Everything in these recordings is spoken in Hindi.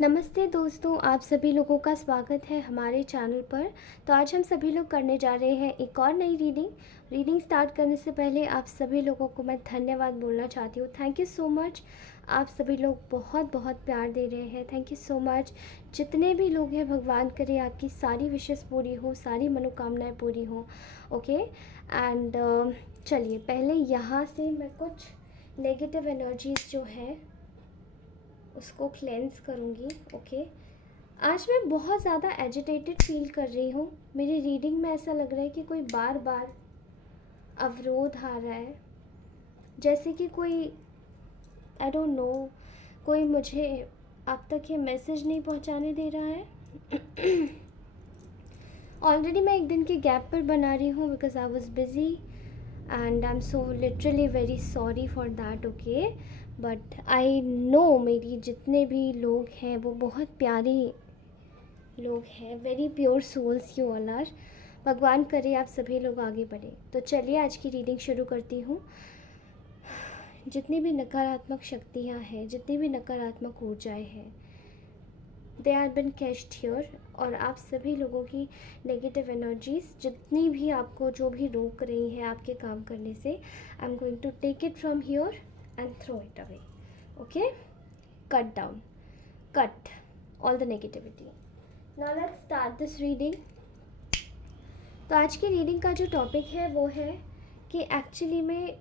नमस्ते दोस्तों, आप सभी लोगों का स्वागत है हमारे चैनल पर। तो आज हम सभी लोग करने जा रहे हैं एक और नई रीडिंग स्टार्ट करने से पहले आप सभी लोगों को मैं धन्यवाद बोलना चाहती हूँ। Thank you so much. आप सभी लोग बहुत बहुत प्यार दे रहे हैं। Thank you so much. जितने भी लोग हैं, भगवान करे आपकी सारी विशेस पूरी हो, सारी मनोकामनाएं पूरी हो। ओके एंड चलिए, पहले यहाँ से मैं कुछ नेगेटिव एनर्जीज जो है उसको क्लेंस करूँगी। ओके, आज मैं बहुत ज़्यादा एजिटेटेड फील कर रही हूँ। मेरी रीडिंग में ऐसा लग रहा है कि कोई बार बार अवरोध आ रहा है, जैसे कि कोई आई डोंट नो, कोई मुझे आप तक ये मैसेज नहीं पहुँचाने दे रहा है। ऑलरेडी मैं एक दिन के गैप पर बना रही हूँ because I was busy and I am so literally very sorry for that. Okay, but I know मेरी जितने भी लोग हैं वो बहुत प्यारे लोग हैं, very pure souls you all are. भगवान करे आप सभी लोग आगे बढ़े। तो चलिए आज की रीडिंग शुरू करती हूँ। जितनी भी नकारात्मक शक्तियाँ हैं, जितनी भी नकारात्मक ऊर्जाएं हैं, they are been cashed here. और आप सभी लोगों की नेगेटिव एनर्जीज जितनी भी आपको जो भी रोक रही हैं आपके काम करने से, I am going to take it from here and throw it away. Okay, cut down, cut all the negativity. Now let's start this reading. तो आज की रीडिंग का जो टॉपिक है वो है कि एक्चुअली में,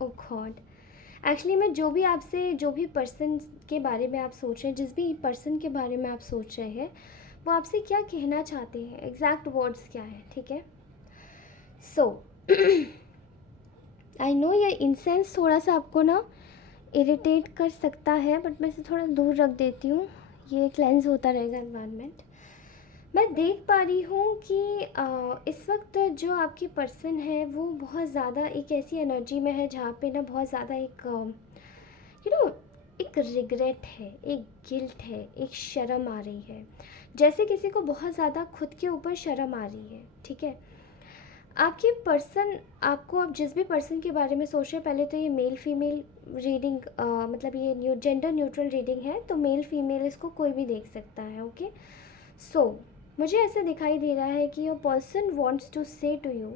ओ गॉड, एक्चुअली में जो भी आपसे, जो भी पर्सन के बारे में आप सोच रहे हैं, जिस भी पर्सन के बारे में आप सोच रहे हैं, वो आपसे क्या कहना चाहते हैं, एग्जैक्ट वर्ड्स क्या है। ठीक है, सो आई नो ये इंसेंस थोड़ा सा आपको ना इरिटेट कर सकता है, बट मैं इसे थोड़ा दूर रख देती हूँ, ये क्लेंस होता रहेगा एनवायरनमेंट। मैं देख पा रही हूँ कि इस वक्त जो आपकी पर्सन है वो बहुत ज़्यादा एक ऐसी एनर्जी में है जहाँ पे ना बहुत ज़्यादा एक यू नो एक रिग्रेट है, एक गिल्ट है, एक शर्म आ रही है, जैसे किसी को बहुत ज़्यादा खुद के ऊपर शर्म आ रही है। ठीक है, आपकी पर्सन, आपको, आप जिस भी पर्सन के बारे में सोच रहे हैं, पहले तो ये मेल फीमेल रीडिंग, मतलब ये जेंडर न्यूट्रल रीडिंग है, तो मेल फीमेल इसको कोई भी देख सकता है। ओके, सो मुझे ऐसा दिखाई दे रहा है कि your person wants to say to you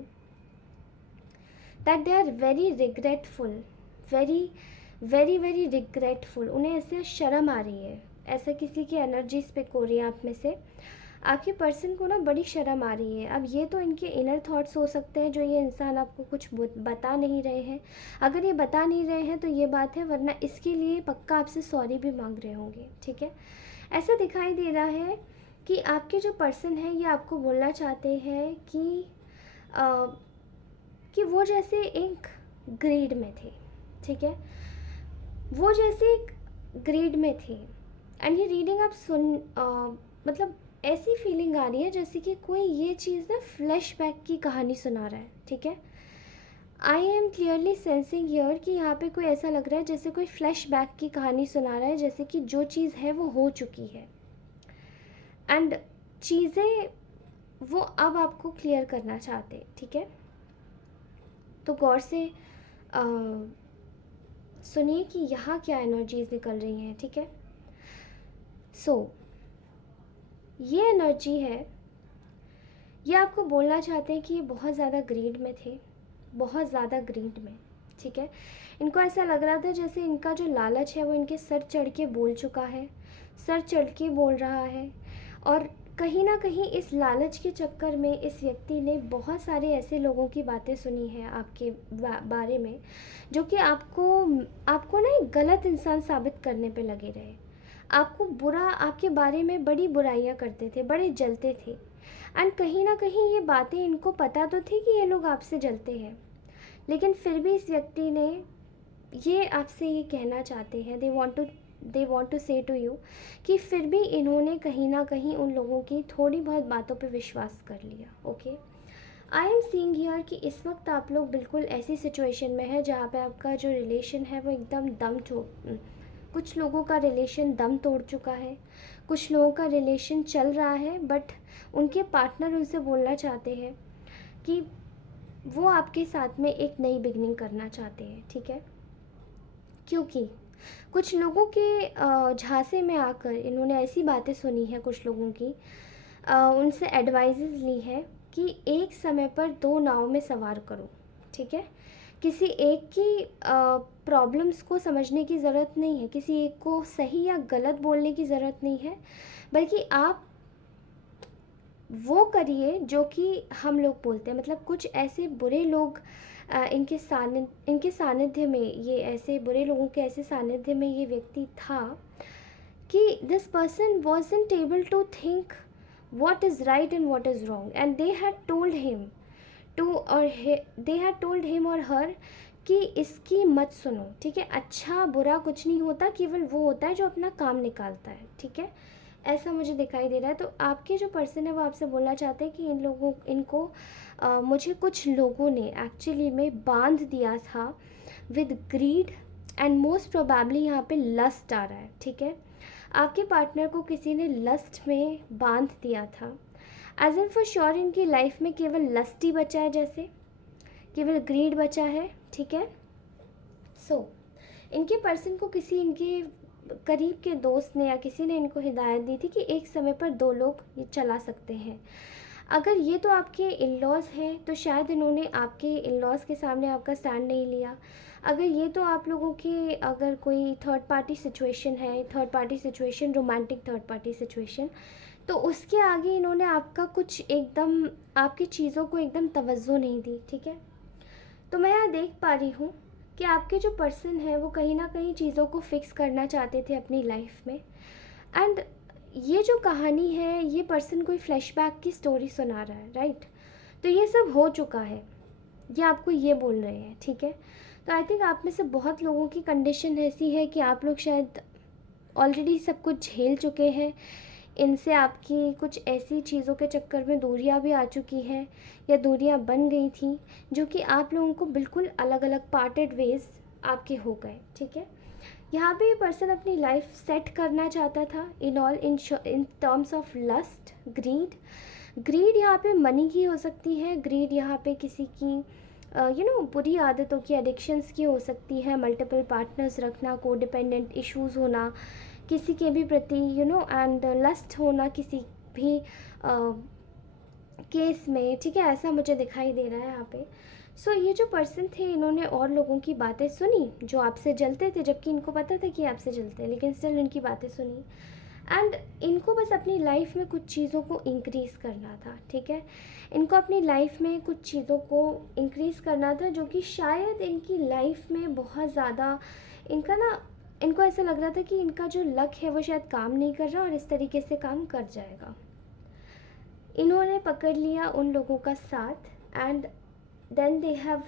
that they are very regretful, very very very regretful. उन्हें ऐसे शर्म आ रही है, ऐसा किसी की एनर्जी स्पिक हो रही है आप में से। आपके पर्सन को ना बड़ी शर्म आ रही है। अब ये तो इनके इनर थॉट्स हो सकते हैं जो ये इंसान आपको कुछ बता नहीं रहे हैं। अगर ये बता नहीं रहे हैं तो ये बात है, वरना इसके लिए पक्का आपसे सॉरी भी मांग रहे होंगे। ठीक है, ऐसा दिखाई दे रहा है कि आपके जो पर्सन है ये आपको बोलना चाहते हैं आ, कि वो जैसे एक ग्रेड में थे। ठीक है, वो जैसे एक ग्रेड में थे एंड ये रीडिंग आप मतलब ऐसी फीलिंग आ रही है जैसे कि कोई ये चीज़ ना फ्लैशबैक की कहानी सुना रहा है। ठीक है, I am clearly sensing here कि यहाँ पे कोई ऐसा लग रहा है जैसे कोई फ्लैशबैक की कहानी सुना रहा है, जैसे कि जो चीज़ है वो हो चुकी है एंड चीज़ें वो अब आपको क्लियर करना चाहते हैं। ठीक है, तो गौर से सुनिए कि यहाँ क्या एनर्जीज निकल रही हैं। ठीक है, सो ये एनर्जी है, ये आपको बोलना चाहते हैं कि ये बहुत ज़्यादा ग्रीड में थे, बहुत ज़्यादा ग्रीड में। ठीक है, इनको ऐसा लग रहा था जैसे इनका जो लालच है वो इनके सर चढ़ के बोल चुका है, सर चढ़ के बोल रहा है। और कहीं ना कहीं इस लालच के चक्कर में इस व्यक्ति ने बहुत सारे ऐसे लोगों की बातें सुनी हैं आपके बारे में, जो कि आपको आपको ना एक गलत इंसान साबित करने पे लगे रहे। आपको बुरा, आपके बारे में बड़ी बुराइयां करते थे, बड़े जलते थे एंड कहीं ना कहीं ये बातें इनको पता तो थी कि ये लोग आपसे जलते हैं, लेकिन फिर भी इस व्यक्ति ने ये आपसे ये कहना चाहते हैं, दे want to say to you कि फिर भी इन्होंने कहीं ना कहीं उन लोगों की थोड़ी बहुत बातों पे विश्वास कर लिया। Okay, I am seeing here कि इस वक्त आप लोग बिल्कुल ऐसी सिचुएशन में है जहाँ पे आपका जो रिलेशन है वो एकदम कुछ लोगों का रिलेशन दम तोड़ चुका है, कुछ लोगों का रिलेशन चल रहा है, बट उनके पार्टनर उनसे बोलना चाहते हैं कि वो आपके साथ में एक नई बिगनिंग करना चाहते हैं। ठीक है, क्योंकि कुछ लोगों के झांसे में आकर इन्होंने ऐसी बातें सुनी हैं कुछ लोगों की, उनसे एडवाइजेज़ ली है कि एक समय पर दो नाव में सवार करो, ठीक है। किसी एक की प्रॉब्लम्स को समझने की ज़रूरत नहीं है, किसी एक को सही या गलत बोलने की ज़रूरत नहीं है, बल्कि आप वो करिए जो कि हम लोग बोलते हैं। मतलब कुछ ऐसे बुरे लोग इनके सानिध्य में, ये ऐसे बुरे लोगों के ऐसे सानिध्य में ये व्यक्ति था कि this person wasn't able to think what is right and what is wrong, and they had told him to or they had told him or her कि इसकी मत सुनो, ठीक है। अच्छा बुरा कुछ नहीं होता, केवल वो होता है जो अपना काम निकालता है, ठीक है। ऐसा मुझे दिखाई दे रहा है। तो आपके जो पर्सन है वो आपसे बोलना चाहते हैं कि इनको मुझे कुछ लोगों ने एक्चुअली में बांध दिया था with greed, and most probably यहाँ पे लस्ट आ रहा है, ठीक है। आपके पार्टनर को किसी ने लस्ट में बांध दिया था। एज इन फॉर श्योर इनकी लाइफ में केवल लस्ट ही बचा है, जैसे केवल ग्रीड बचा है, ठीक है। सो इनके पर्सन को किसी इनके करीब के दोस्त ने या किसी ने इनको हिदायत दी थी कि एक समय पर दो लोग ये चला सकते हैं। अगर ये तो आपके इन लॉज़ हैं तो शायद इन्होंने आपके इन लॉज़ के सामने आपका स्टैंड नहीं लिया। अगर ये तो आप लोगों के अगर कोई थर्ड पार्टी सिचुएशन है, third party situation, romantic third party situation, तो उसके आगे इन्होंने आपका कुछ एकदम आपकी चीज़ों को एकदम तवज्जो नहीं दी, ठीक है। तो मैं यहाँ देख पा रही हूँ कि आपके जो पर्सन है वो कहीं ना कहीं चीज़ों को फिक्स करना चाहते थे अपनी लाइफ में। एंड ये जो कहानी है, ये पर्सन कोई फ्लैशबैक की स्टोरी सुना रहा है, राइट। तो ये सब हो चुका है, ये आपको ये बोल रहे हैं, ठीक है। तो आई थिंक आप में से बहुत लोगों की कंडीशन ऐसी है कि आप लोग शायद ऑलरेडी सब कुछ झेल चुके हैं। इनसे आपकी कुछ ऐसी चीज़ों के चक्कर में दूरियां भी आ चुकी हैं या दूरियां बन गई थी, जो कि आप लोगों को बिल्कुल अलग अलग पार्टेड वेज आपके हो गए, ठीक है। यहाँ पे ये पर्सन अपनी लाइफ सेट करना चाहता था in terms of lust, greed. Greed यहाँ पे मनी की हो सकती है, ग्रीड यहाँ पे किसी की बुरी आदतों की, एडिक्शंस की हो सकती है, मल्टीपल पार्टनर्स रखना, कोडिपेंडेंट इश्यूज़ होना किसी के भी प्रति, एंड लस्ट होना किसी भी केस में, ठीक है। ऐसा मुझे दिखाई दे रहा है यहाँ पे। सो ये जो पर्सन थे इन्होंने और लोगों की बातें सुनी जो आपसे जलते थे, जबकि इनको पता था कि आपसे जलते हैं, लेकिन स्टिल इनकी बातें सुनी। एंड इनको बस अपनी लाइफ में कुछ चीज़ों को इंक्रीज़ करना था, ठीक है। इनको अपनी लाइफ में कुछ चीज़ों को इंक्रीज़ करना था जो कि शायद इनकी लाइफ में बहुत ज़्यादा इनको ऐसा लग रहा था कि इनका जो लक है वो शायद काम नहीं कर रहा और इस तरीके से काम कर जाएगा। इन्होंने पकड़ लिया उन लोगों का साथ, and then they have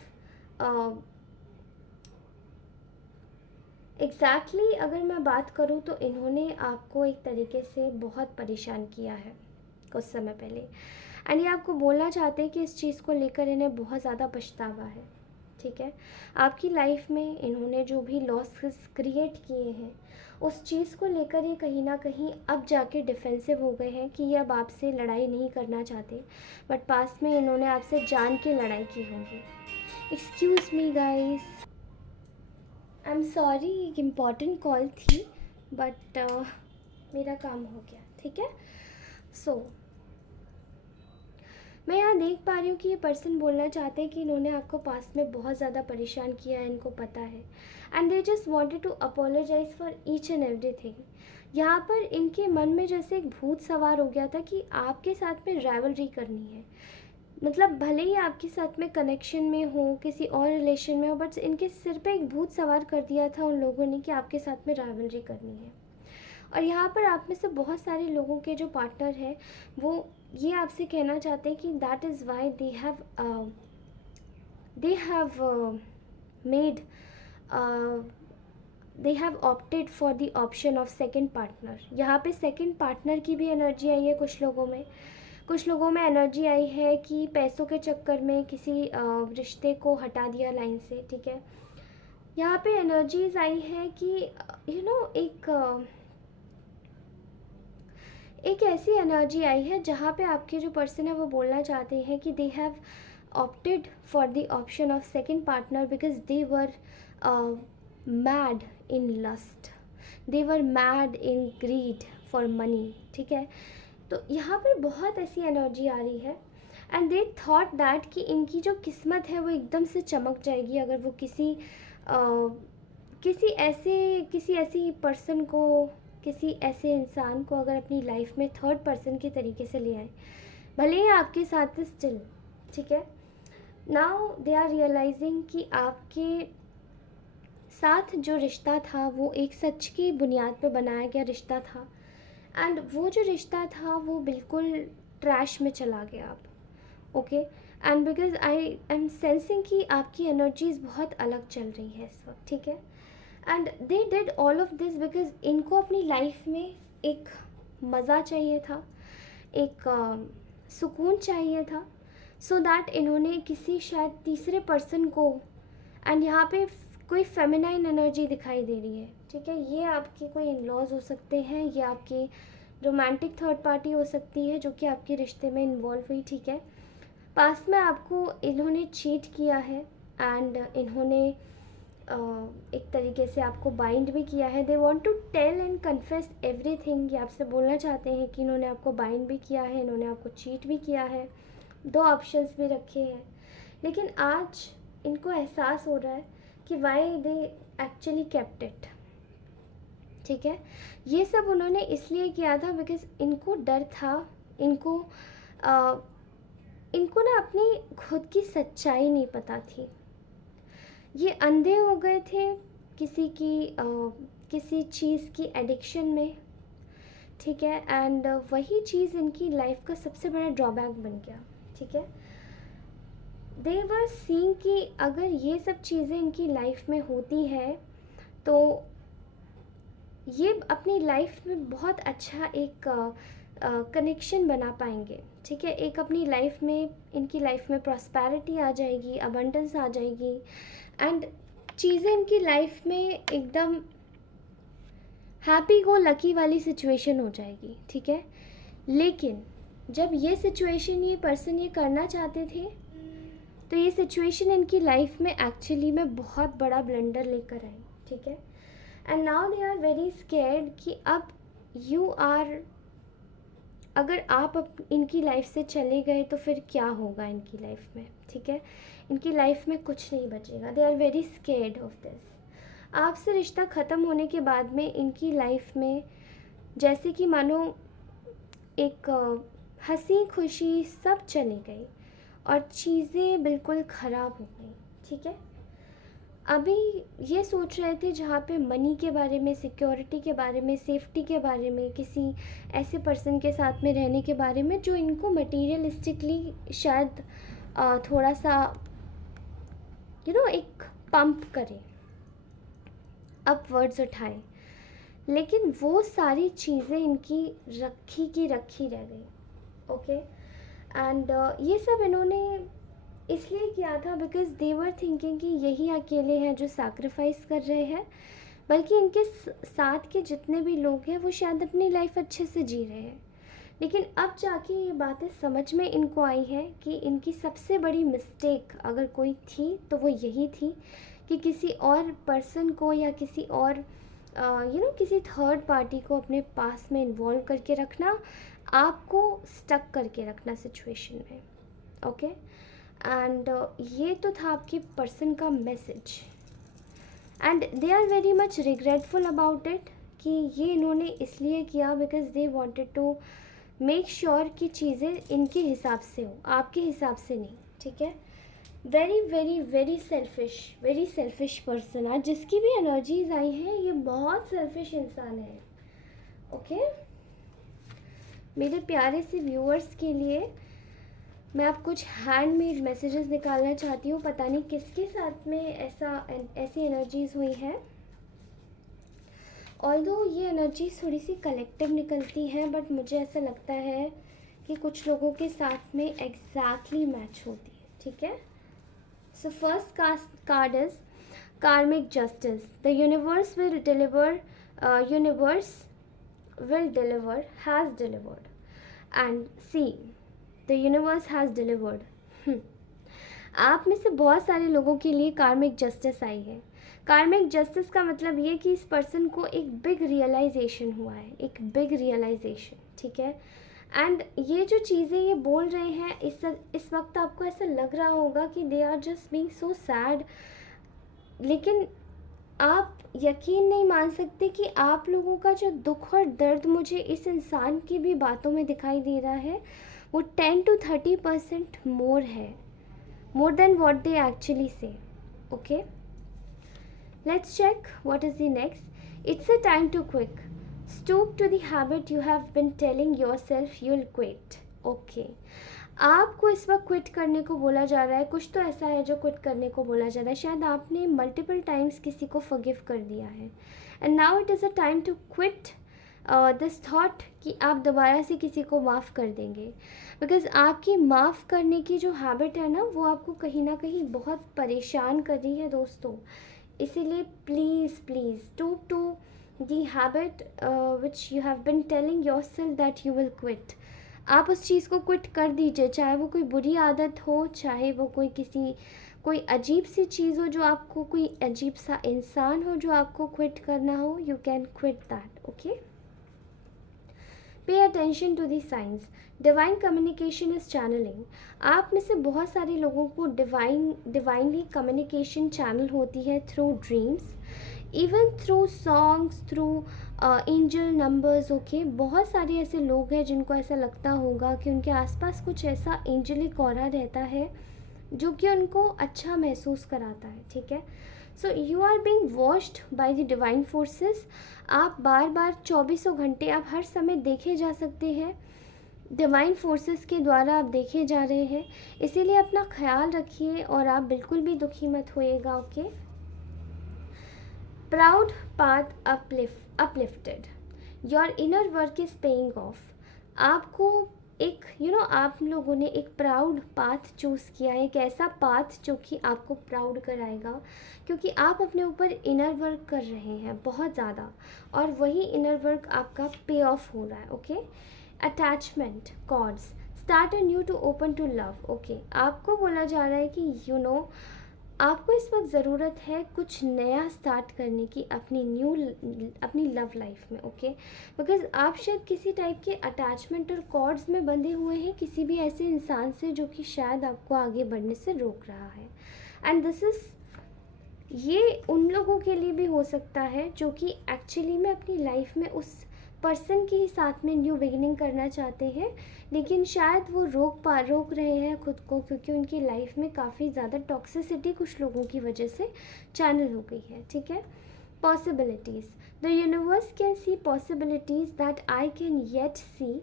exactly अगर मैं बात करूँ तो इन्होंने आपको एक तरीके से बहुत परेशान किया है कुछ समय पहले। एंड ये आपको बोलना चाहते हैं कि इस चीज़ को लेकर इन्हें बहुत ज़्यादा पछतावा है, ठीक है। आपकी लाइफ में इन्होंने जो भी लॉसेस क्रिएट किए हैं उस चीज़ को लेकर ये कहीं ना कहीं अब जाके डिफेंसिव हो गए हैं कि ये अब आपसे लड़ाई नहीं करना चाहते, बट पास में इन्होंने आपसे जान के लड़ाई की होगी। Excuse me guys, I am sorry, एक इम्पॉर्टेंट कॉल थी, बट मेरा काम हो गया, ठीक है। सो मैं यहाँ देख पा रही हूँ कि ये पर्सन बोलना चाहते हैं कि इन्होंने आपको पास्ट में बहुत ज़्यादा परेशान किया है, इनको पता है, and they just wanted to apologize for each and everything. यहाँ पर इनके मन में जैसे एक भूत सवार हो गया था कि आपके साथ में राइवलरी करनी है। मतलब भले ही आपके साथ में कनेक्शन में हो, किसी और रिलेशन में हो, बट इनके सिर पे एक भूत सवार कर दिया था उन लोगों ने कि आपके साथ में राइवलरी करनी है। और यहाँ पर आप में से बहुत सारे लोगों के जो पार्टनर हैं वो ये आपसे कहना चाहते हैं कि that is why they have made they have opted for the option of second partner. यहाँ पे सेकेंड पार्टनर की भी एनर्जी आई है कुछ लोगों में। कुछ लोगों में एनर्जी आई है कि पैसों के चक्कर में किसी रिश्ते को हटा दिया लाइन से, ठीक है। यहाँ पे एनर्जीज आई है कि एक ऐसी एनर्जी आई है जहाँ पे आपके जो पर्सन है वो बोलना चाहते हैं कि they have opted for the option of second partner because they were mad in lust, they were mad in greed for money, ठीक है। तो यहाँ पर बहुत ऐसी एनर्जी आ रही है एंड दे थॉट दैट कि इनकी जो किस्मत है वो एकदम से चमक जाएगी अगर वो किसी ऐसी पर्सन को, किसी ऐसे इंसान को अगर अपनी लाइफ में थर्ड पर्सन के तरीके से ले आए, भले ही आपके साथ स्टिल, ठीक है। नाउ दे आर रियलाइजिंग कि आपके साथ जो रिश्ता था वो एक सच की बुनियाद पर बनाया गया रिश्ता था एंड वो जो रिश्ता था वो बिल्कुल ट्रैश में चला गया अब, okay. And because I am sensing कि आपकी एनर्जीज बहुत अलग चल रही है इस वक्त, ठीक है। And they did all of this because इनको अपनी लाइफ में एक मज़ा चाहिए था, एक सुकून चाहिए था, सो दैट इन्होंने किसी शायद तीसरे पर्सन को, एंड यहाँ पे कोई फेमिनाइन एनर्जी दिखाई दे रही है, ठीक है। ये आपके कोई इन लॉज हो सकते हैं, ये आपकी रोमांटिक थर्ड पार्टी हो सकती है जो कि आपके रिश्ते में इन्वॉल्व हुई, ठीक है। पास में आपको इन्होंने चीट किया है एंड इन्होंने एक तरीके से आपको बाइंड भी किया है। They want to tell and confess everything, ये आपसे बोलना चाहते हैं कि इन्होंने आपको बाइंड भी किया है, इन्होंने आपको चीट भी किया है, दो ऑप्शंस भी रखे हैं। लेकिन आज इनको एहसास हो रहा है कि why they actually kept it, ठीक है। ये सब उन्होंने इसलिए किया था बिकॉज इनको डर था, इनको ना अपनी खुद की सच्चाई नहीं पता थी। ये अंधे हो गए थे किसी चीज़ की एडिक्शन में, ठीक है। एंड वही चीज़ इनकी लाइफ का सबसे बड़ा ड्रॉबैक बन गया, ठीक है। दे वर सीइंग कि अगर ये सब चीज़ें इनकी लाइफ में होती है तो ये अपनी लाइफ में बहुत अच्छा एक कनेक्शन बना पाएंगे, ठीक है। एक अपनी लाइफ में, इनकी लाइफ में प्रॉस्पेरिटी आ जाएगी, अबंडेंस आ जाएगी एंड चीज़ें इनकी लाइफ में एकदम हैप्पी गो लकी वाली सिचुएशन हो जाएगी, ठीक है। लेकिन जब ये सिचुएशन, ये पर्सन ये करना चाहते थे तो ये सिचुएशन इनकी लाइफ में एक्चुअली में बहुत बड़ा ब्लंडर लेकर आई, ठीक है। And now they are very scared कि अब अगर आप इनकी लाइफ से चले गए तो फिर क्या होगा इनकी लाइफ में, ठीक है। इनकी लाइफ में कुछ नहीं बचेगा। They are very scared of this. आपसे रिश्ता ख़त्म होने के बाद में इनकी लाइफ में जैसे कि मानो एक हंसी खुशी सब चली गई और चीज़ें बिल्कुल ख़राब हो गई, ठीक है। अभी ये सोच रहे थे जहाँ पे मनी के बारे में, सिक्योरिटी के बारे में, सेफ्टी के बारे में, किसी ऐसे पर्सन के साथ में रहने के बारे में जो इनको मटीरियलिस्टिकली शायद थोड़ा सा एक पंप करे, अपवर्ड्स उठाए, लेकिन वो सारी चीज़ें इनकी रखी की रखी रह गई, ओके। एंड ये सब इन्होंने इसलिए किया था बिकॉज दे वर थिंकिंग कि यही अकेले हैं जो सैक्रिफाइस कर रहे हैं, बल्कि इनके साथ के जितने भी लोग हैं वो शायद अपनी लाइफ अच्छे से जी रहे हैं। लेकिन अब जाके ये बातें समझ में इनको आई हैं कि इनकी सबसे बड़ी मिस्टेक अगर कोई थी तो वो यही थी कि किसी और पर्सन को या किसी और किसी थर्ड पार्टी को अपने पास में इन्वॉल्व करके रखना, आपको स्टक करके रखना सिचुएशन में, ओके। एंड ये तो था आपके पर्सन का message and they are very much regretful about it कि ये इन्होंने इसलिए किया because they wanted to make sure कि चीज़ें इनके हिसाब से हो, आपके हिसाब से नहीं, ठीक है। Very very very selfish person. आज जिसकी भी एनर्जीज आई हैं ये बहुत सेल्फिश इंसान है, ओके। मेरे प्यारे से व्यूअर्स के लिए मैं आप कुछ हैंडमेड मैसेजेस निकालना चाहती हूँ। पता नहीं किसके साथ में ऐसी एनर्जीज हुई हैं। ऑल्दो ये एनर्जीज थोड़ी सी कलेक्टिव निकलती हैं, बट मुझे ऐसा लगता है कि कुछ लोगों के साथ में एग्जैक्टली मैच होती है, ठीक है। सो फर्स्ट कार्ड इज कार्मिक justice. The universe will deliver, has delivered and see the universe has delivered. आप में से बहुत सारे लोगों के लिए कार्मिक जस्टिस आई है। कार्मिक जस्टिस का मतलब ये कि इस पर्सन को एक बिग रियलाइजेशन हुआ है, एक बिग रियलाइजेशन, ठीक है। एंड ये जो चीज़ें ये बोल रहे हैं, इस वक्त आपको ऐसा लग रहा होगा कि they are just being so sad, लेकिन आप यकीन नहीं मान सकते कि आप लोगों का जो दुख और दर्द मुझे इस इंसान की भी बातों में दिखाई दे रहा है, वो 10 to 30% मोर है, more than what they actually say. Okay, let's check what is the next. It's a time to quit. Stoop to the habit you have been telling yourself you'll quit. Okay, आपको इस वक्त क्विट करने को बोला जा रहा है। कुछ तो ऐसा है जो क्विट करने को बोला जा रहा है। शायद आपने मल्टीपल टाइम्स किसी को फॉरगिव कर दिया है, and now it is a time to quit this thought कि आप दोबारा से किसी को माफ़ कर देंगे, बिकॉज़ आपकी माफ़ करने की जो हैबिट है ना, वो आपको कहीं ना कहीं बहुत परेशान कर रही है दोस्तों। इसीलिए please please to the habit which you have been telling yourself that you will quit. आप उस चीज़ को क्विट कर दीजिए, चाहे वो कोई बुरी आदत हो, चाहे वो कोई अजीब सी चीज़ हो जो आपको, कोई अजीब सा इंसान हो जो आपको क्विट करना हो, you can quit that. Okay, pay attention to the signs. Divine communication is channelling. आप में से बहुत सारे लोगों को डिवाइनली कम्युनिकेशन चैनल होती है through dreams, even through songs, through angel numbers. Okay, बहुत सारे ऐसे लोग हैं जिनको ऐसा लगता होगा कि उनके आसपास कुछ ऐसा एंजलिक ऑरा रहता है जो कि उनको अच्छा महसूस कराता है, ठीक है। So you are being watched by the divine forces. आप बार बार 24 घंटे, आप हर समय देखे जा सकते हैं, डिवाइन फोर्सेस के द्वारा आप देखे जा रहे हैं। इसीलिए अपना ख्याल रखिए और आप बिल्कुल भी दुखी मत होइएगा। Okay, proud path uplifted, your inner work is paying off. आपको एक आप लोगों ने एक प्राउड पाथ चूज़ किया है, एक ऐसा पाथ जो कि आपको प्राउड कराएगा, क्योंकि आप अपने ऊपर इनर वर्क कर रहे हैं बहुत ज़्यादा, और वही इनर वर्क आपका पे ऑफ हो रहा है। Okay, attachment cords start a new to open to love. Okay, आपको बोला जा रहा है कि आपको इस वक्त ज़रूरत है कुछ नया स्टार्ट करने की अपनी लव लाइफ में। ओके, बिकॉज आप शायद किसी टाइप के अटैचमेंट और कॉर्ड्स में बंधे हुए हैं किसी भी ऐसे इंसान से जो कि शायद आपको आगे बढ़ने से रोक रहा है। एंड ये उन लोगों के लिए भी हो सकता है जो कि एक्चुअली में अपनी लाइफ में उस पर्सन के ही साथ में न्यू बिगिनिंग करना चाहते हैं, लेकिन शायद वो रोक रहे हैं खुद को, क्योंकि उनकी लाइफ में काफ़ी ज़्यादा टॉक्सिसिटी कुछ लोगों की वजह से चैनल हो गई है, ठीक है। Possibilities, the universe can see possibilities that I can yet see.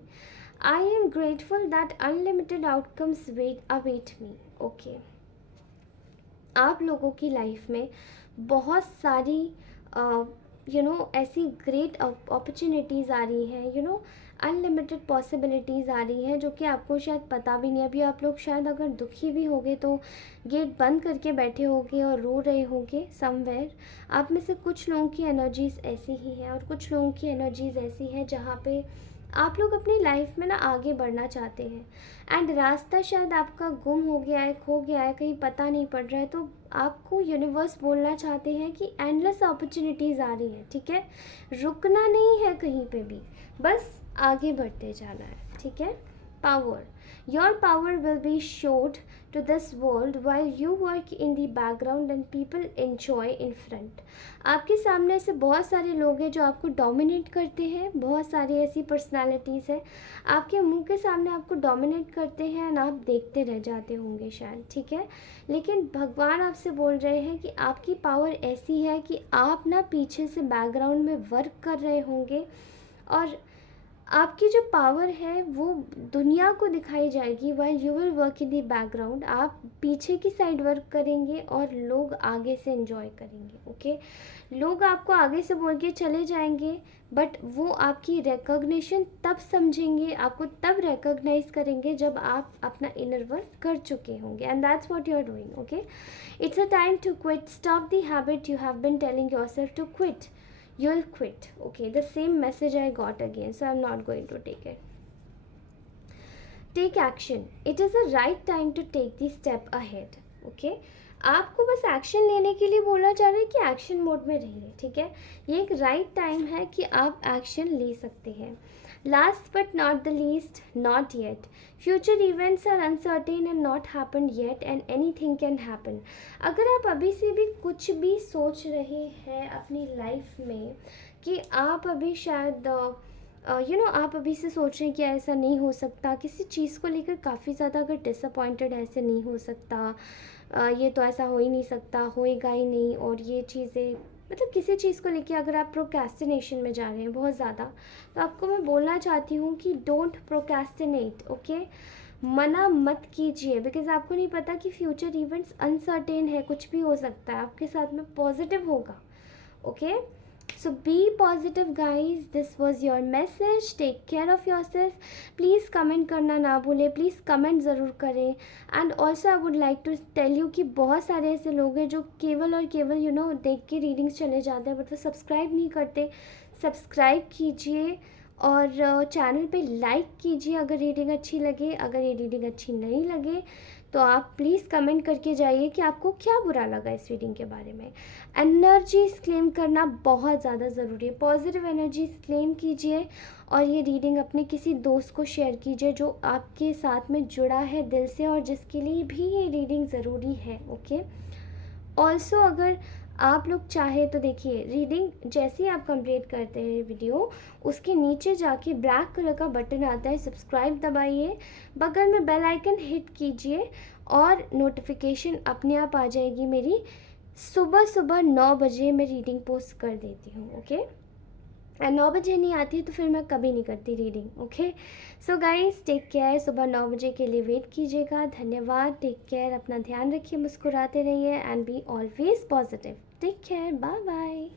I am grateful that unlimited outcomes await me. Okay, आप लोगों की लाइफ में बहुत सारी ऐसी ग्रेट अपॉर्चुनिटीज़ आ रही हैं, अनलिमिटेड पॉसिबिलिटीज़ आ रही हैं जो कि आपको शायद पता भी नहीं। अभी आप लोग शायद अगर दुखी भी होंगे तो गेट बंद करके बैठे होंगे और रो रहे होंगे समवेयर। आप में से कुछ लोगों की एनर्जीज़ ऐसी ही हैं और कुछ लोगों की एनर्जीज़ ऐसी हैं जहाँ पे आप लोग अपनी लाइफ में ना आगे बढ़ना चाहते हैं, एंड रास्ता शायद आपका गुम हो गया है, खो गया है, कहीं पता नहीं पड़ रहा है, तो आपको यूनिवर्स बोलना चाहते हैं कि एंडलेस अपॉर्चुनिटीज़ आ रही हैं, ठीक है। रुकना नहीं है कहीं पे भी, बस आगे बढ़ते जाना है, ठीक है। Power, your power will be showed to this world while you work in the background and people enjoy in front। आपके सामने ऐसे बहुत सारे लोग हैं जो आपको डोमिनेट करते हैं, बहुत सारी ऐसी पर्सनालिटीज़ है आपके मुंह के सामने आपको डोमिनेट करते हैं और आप देखते रह जाते होंगे शायद, ठीक है। लेकिन भगवान आपसे बोल रहे हैं कि आपकी पावर ऐसी है कि आप ना पीछे से बैकग्राउंड में वर्क कर रहे होंगे, और आपकी जो पावर है वो दुनिया को दिखाई जाएगी। While you will work in the background, आप पीछे की साइड वर्क करेंगे और लोग आगे से एंजॉय करेंगे। ओके, लोग आपको आगे से बोल के चले जाएंगे, बट वो आपकी रिकॉग्निशन तब समझेंगे, आपको तब रिकॉग्नाइज करेंगे जब आप अपना इनर वर्क कर चुके होंगे, and that's what you are doing. Okay, it's a time to quit, stop the habit you have been telling yourself to quit. You'll quit. Okay, the same message I got again, so I'm not going to take it. Take action. It is the right time to take the step ahead. Okay, आपको बस एक्शन लेने के लिए बोला जा रहा है कि एक्शन मोड में रहिए, ठीक है। ये एक राइट टाइम है कि आप एक्शन ले सकते हैं। Last but not the least, not yet, future events are uncertain and not happen yet and anything can happen. अगर आप अभी से भी कुछ भी सोच रहे हैं अपनी लाइफ में कि आप अभी शायद आप अभी से सोच रहे हैं कि ऐसा नहीं हो सकता, किसी चीज़ को लेकर काफ़ी ज़्यादा अगर डिसअपॉइंटेड, ऐसे नहीं हो सकता, ये तो ऐसा हो ही नहीं सकता, होएगा ही नहीं, और ये चीज़ें मतलब किसी चीज़ को लेके अगर आप प्रोक्रेस्टिनेशन में जा रहे हैं बहुत ज़्यादा, तो आपको मैं बोलना चाहती हूँ कि डोंट प्रोक्रेस्टिनेट, ओके। मना मत कीजिए, बिकॉज आपको नहीं पता कि फ्यूचर इवेंट्स अनसर्टेन है, कुछ भी हो सकता है आपके साथ में, पॉजिटिव होगा, okay. So be positive guys, this was your message, take care of yourself, please comment करना ना भूलें, please comment ज़रूर करें। and also I would like to tell you कि बहुत सारे ऐसे लोग हैं जो केवल और केवल देख के रीडिंग्स चले जाते हैं, मतलब सब्सक्राइब नहीं करते। सब्सक्राइब कीजिए और चैनल पे लाइक कीजिए अगर रीडिंग अच्छी लगे। अगर ये रीडिंग अच्छी नहीं लगे तो आप प्लीज़ कमेंट करके जाइए कि आपको क्या बुरा लगा इस रीडिंग के बारे में। एनर्जी क्लेम करना बहुत ज़्यादा ज़रूरी है, पॉजिटिव एनर्जी क्लेम कीजिए और ये रीडिंग अपने किसी दोस्त को शेयर कीजिए जो आपके साथ में जुड़ा है दिल से और जिसके लिए भी ये रीडिंग ज़रूरी है, ओके। ऑल्सो अगर आप लोग चाहे तो देखिए, रीडिंग जैसे ही आप कंप्लीट करते हैं वीडियो, उसके नीचे जाके ब्लैक कलर का बटन आता है, सब्सक्राइब दबाइए, बगल में बेल आइकन हिट कीजिए और नोटिफिकेशन अपने आप आ जाएगी मेरी। सुबह सुबह 9 बजे मैं रीडिंग पोस्ट कर देती हूँ, ओके। 9 बजे नहीं आती है तो फिर मैं कभी नहीं करती reading, okay. So guys take care, सुबह 9 बजे के लिए वेट कीजिएगा। धन्यवाद, टेक केयर, अपना ध्यान रखिए, मुस्कुराते रहिए and be always positive. Take care, bye bye.